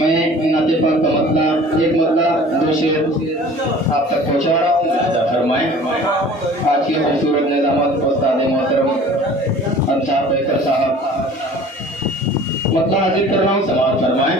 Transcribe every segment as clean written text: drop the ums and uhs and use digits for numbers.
मैं नाते पाक का मतलब एक मतलब दो शेर आप तक पहुँचा रहा हूँ। लिहाजा फरमाएं। आज के खूबसूरत निज़ामत उस्ताद मोहतरम अंसार बैकर साहब मतलब हाजिर कर रहा हूँ, समाअत फरमाएं।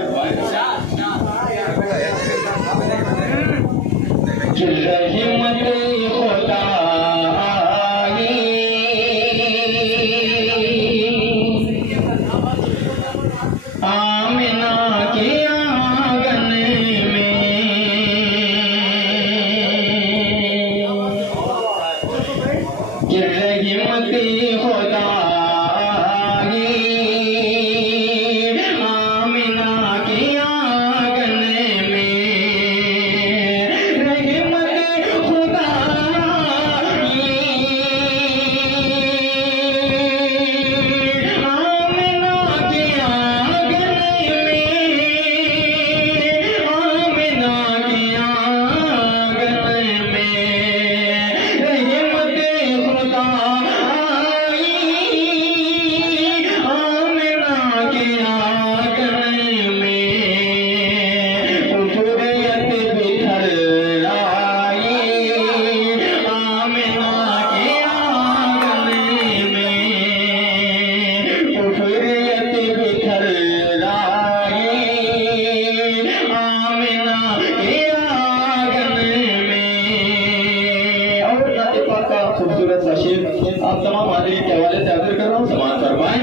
आप तमाम हाजिर के हवाले से हाजिर कर रहा हूँ, समाअत फरमाएं।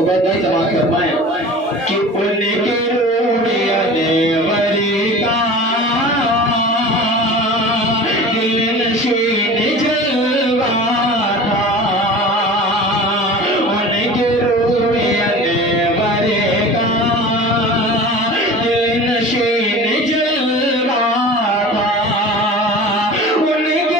उबैद समाअत फरमाएं कि उनके रूहिया देवरी का दिल नशीन जलवा था, उनके रूहिया देवरी का दिल नशीन जलवा था, उनके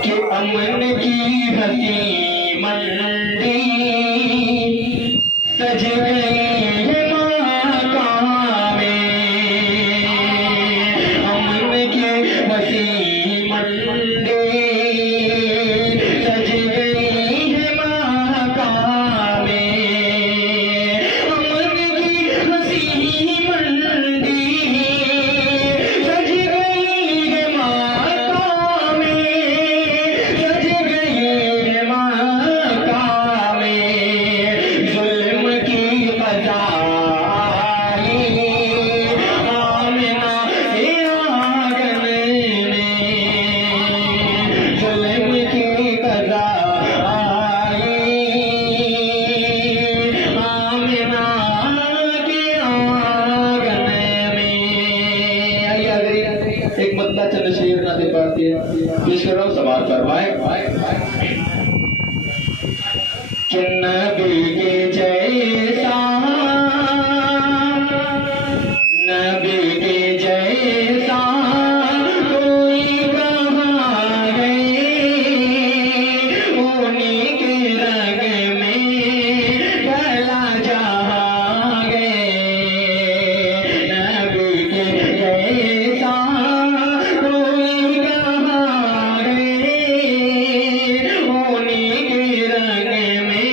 कि अमन की हसी मंडी सज गई है महाकामे, अमन की हसी मंडी सज गई है महाकामे, अमन की हसी मंडी सज गई है महाकामे, एक बंदा चंद शेर ना दे पाती है, पेश कर रहा हूँ, समाअत फरमाएं। कि नबी के जैसा, नबी के जैसा कोई कहाँ है, उन्हीं के रंग में ढला जहाँ गए, नबी के जैसा कोई कहाँ है, उन्हीं के रंग में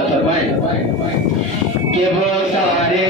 इरशाद फरमाए कि वो सारे